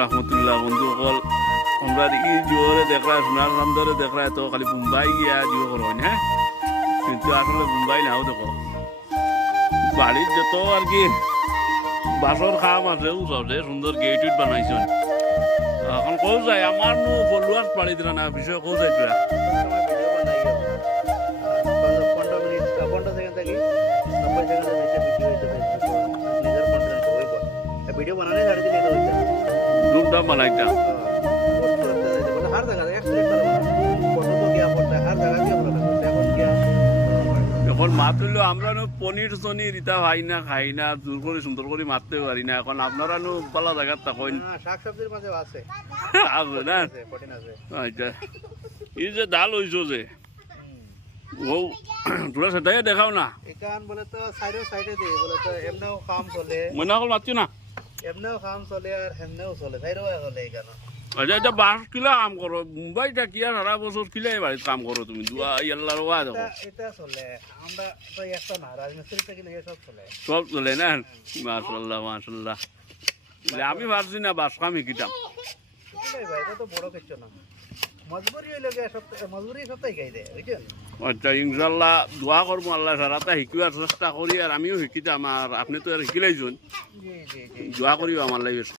রহমতুল্লাহ বন্ধুসকল আমরা ই জুয়োরে দেখরা সোনার নামদরে দেখরা তো খালি মুম্বাই গিয়া জুয়ো করো হ্যাঁ কিন্তু আসলে মুম্বাই নাও দেখো বাড়ির যত আর কি বাসর খাম আছে উঠে সুন্দর গেট উইট বানাইছেন এখন কৌ যায় আমার নো বলুয়ার পাড়ি দিলা না বিষয় কৌ যায় তোরা वीडियो बनाने झाड़ी दिले तो धूमधाम बनाइता हर जगह एक प्लेट पर फोटो तो क्या पड़ता है हर जगह क्या बोला এখন क्या এখন মাত্রলো আমরা নো পনির সনির ইতা ভাই না খাই না জোর করে সুন্দর করে মারতে পারি না এখন আপনারা নো পালা জায়গা তাকইন শাক সবজির মাঝে আছে আছে না প্রোটিন আছে আচ্ছা এই যে ডাল হইছো যে ও তোরা সেটাই দেখাও না এখান বলে তো সাইডে দিয়ে বলে তো এমনও কাম চলে মনে হল মারছি না এমনও কাম চলে আর হেমনেও চলে সাইডেও চলে এখানে আচ্ছা এটা বাস কিলা কাম করো মুম্বাইটা কি আর সারা বছর কিলাই বাড়িতে কাম করো তুমি দুয়া ইয়াল্লার ওয়া দেখো এটা চলে আমরা তো একটা না রাজমিস্ত্রি থেকে নিয়ে সব চলে সব চলে না মাশাল্লাহ মাশাল্লাহ আমি ভাবছি না বাস কাম শিখিতাম ভাই এটা তো বড় কিছু না মজবুরি হইল গিয়ে মজবুরি সপ্তাহে খাই দেয় বুঝছেন আচ্ছা ইনশাল্লাহ দোয়া করবো আল্লাহ সারাটা শিকিবার চেষ্টা করি আর আমিও শিকিতাম আর আপনি তো আর শিকিলাইছুন জি জি জি দোয়া করিও আমার লাগে